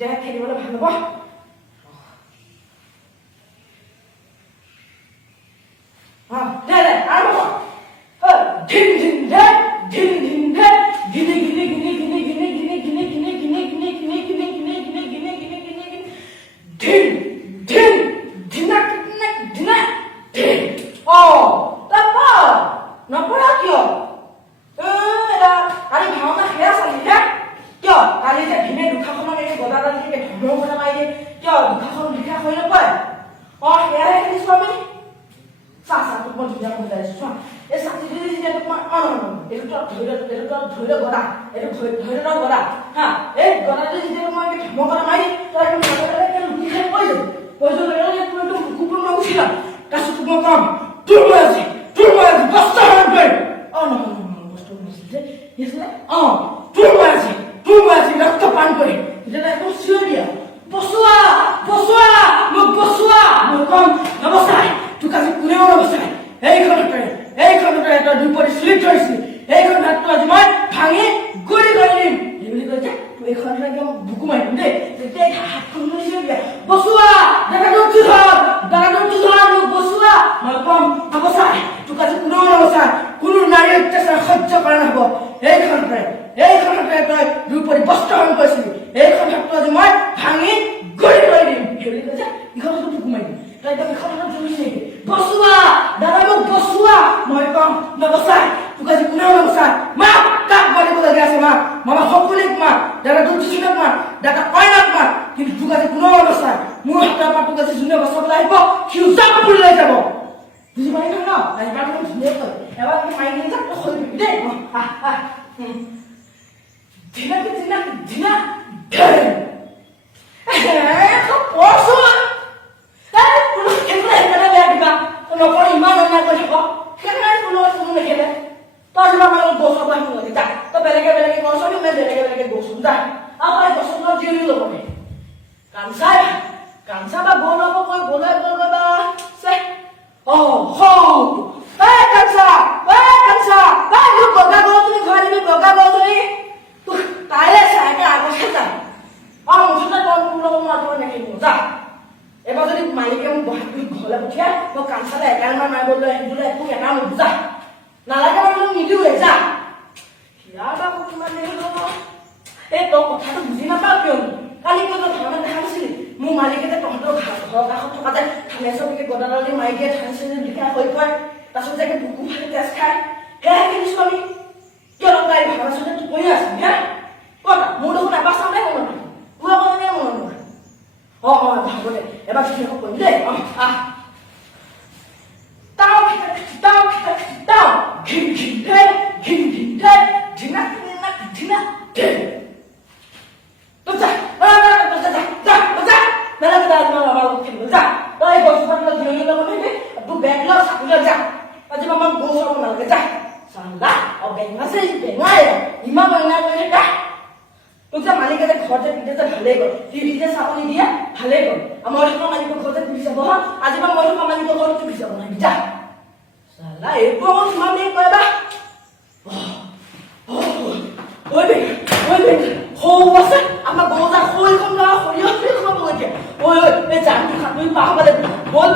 তেতিয়াহে খেলিবলৈ ভাল হ'ব দে দে আৰম্ভ কৰ ধিন ধিন ধে ধিন ধিন ধে গিনি গিনি গিনি গিনি গিনি গিনি গিনি গিনি গিনি গিনি গিনি গিনি গিনি গিনি গিনি গিনি গিনি গিনি ধিন ধিন ধিনাক ধিনাক ধিনাক ধিন তাপা নপৰা কিয় কালি ভাওনা সেয়া চালি হে কিয় কালি যে ভিনে দুখাখনক এই গদাডাল থেকে ধৰ্ম কৰা মাৰি দিয়ে কিয় দুখাখন লিখা হৈ নপৰে সেয়াহে খেলিছো আমি চাহ তোক মই ধুনীয়া বুজাইছো চোৱা এই চাকৰিটো যেতিয়া তোমাৰ এইটো ধৈৰ্য গদা এইটো ধৈৰ্য গদা হা এই গদাটো যেতিয়া মই ধৰ্ম কৰা মাৰি তই লুটি খাই কৈ যাবি তুমিতো কুকুৰ মই গুচি যাম তাৰপিছত তোক মই কম তোৰ মই আজি বস্তা হৰণ কৰিম নহয় বস্তু শুনিছিল যে কি আছিলে তোৰ মই আজি ৰক্ত পান কৰিম তেতিয়া একদম চিঞৰ দিয়া বচোৱা মোক বচোৱা মই কম নবচাই তোক আজি কোনেও নবচাই এইখনতে এটা দুপৰি চুলি ধৰিছিল এইখন হাতটো আজি মই ভাঙি গুৰি কৰি দিম এই বুলি কৈ যে তোৰ এইখন হাতে মোক বুকু মাৰি দিম দেই তেতিয়া হাতখন চিঞৰ দিয়া বচোৱা দাদাটো উঠি ধৰ মোক বচোৱা মই কম নবচাই তোক আজি কোনেও নবচাই কোনো নাৰী অত্যাচাৰ সহ্য কৰা নহব এইখনতে তই দুপৰি বস্ত্ৰ হৰণ কৰিছিলি এইখন হাতটো আজি মই ভাঙি গুৰি কৰি দিম এই বুলি কৈ যে ইখন হাতটো বুকু মাৰি দিম তই একদম ইখন হাতত ধৰিছে বচোৱা দাদা মোক বচোৱা মই কম নবচাই তোক আজি কোনেও নবচাই মা কাক মাৰিবলগীয়া আছে মা মামা সকলোক মা দাদা দুৰ্যোধনক মা দাদা কইনাক মা কিন্তু তোক আজি কোনেও নবচাই মোৰ হাতৰ পৰা তোক আজি যোনে বচাবলৈ আহিব সিও জাপ কৰি লৈ যাব বুজি পালি ন এবাৰ তুমি ধুনীয়া কয় এবাৰ তুমি মাৰি দিলে যাক হৈ দিবি দেই ধিনা নপৰে ইমান অন্যায় কৰি থাক সেইকাৰণে কোনো নেখেলে তই যিমান মানুহ গছ হ'ব আহিব যা তই বেলেগে গছ হ'বি মই বেলেগে গছ হ'ম যা আৰু তই গছৰ তলত জিৰণি ল'ব নে কাঞ্চা বা গৌ ল'ব কৈ গ'লে বা মোক বগা গৰুজনী ঘূৰাই দিবি বগা গৰুজনী তাইলে চাইকে আগতহে যাম মুঠতে তই মোৰ লগত মই আঁতৰত নেখেলিম যা এবাৰ যদি মালিকে মোক বহাগবিধ ঘৰলৈ পঠিয়াই মই কাঞ্চালে এগালমান মাৰিবলৈ আহিবলৈ একো এটা নুবুজা নালাগে মানে নিদিওঁৱে যা ইয়াৰ বা কিমান দেৰি হ'ব এই তই কথাটো বুজি নাপাৱ কিয় কালি কিয় তই ভাওনা দেখা নাছিলি মোৰ মালিকে যে তহঁতৰ ঘৰৰ কাষত থকা যে থানেশ্বৰকে গদাডাল দি মাৰি দিয়ে থানেশ্বৰ লিখা হৈ পৰে তাৰপিছত যে বুকু ফালি তেজ খায় সেয়াহে খেলিছোঁ আমি কিয় তাই ভাওনা চোতে টোপনি আছিল হে কতা মোৰ দেখোন এবাৰ চাওঁতে মনত নহয় তোৰ অকণমানে মনত নহয় ভাব দে এবাৰ ধুনীয়াকৈ কৰিম দেই ঘিন ঘিন দে ধিনা তই যা তই গছজোপাত জিৰণি ল'ব নোৱাৰিবি তোৰ বেগ ল চাকৰি যা আজি আমাৰ গৰু চাব নালাগে যা চান্দা বেঙাছে বেঙাই ইমান অন্যায় কৰি যা তোক যে মালিকে যে ঘৰত যে পিঠে যে ভালেই গ'ল টিভি যে চাব নিদিয়ে ভালেই গ'ল মই থকা মালিকৰ ঘৰত যে টিভি চাব আজি পৰা মই থকা মালিকৰ ঘৰত টিভি চাব নাহিবি যা চালা এইটো আকৌ কিমান দেৰি কয় বা সৌ আছে আমাৰ গৰুজা সৈখন গাঁৱৰ সৰিয়হ খাব লাগে এই জানটো খাতুৰি পাৰ হ'ব লাগিব বল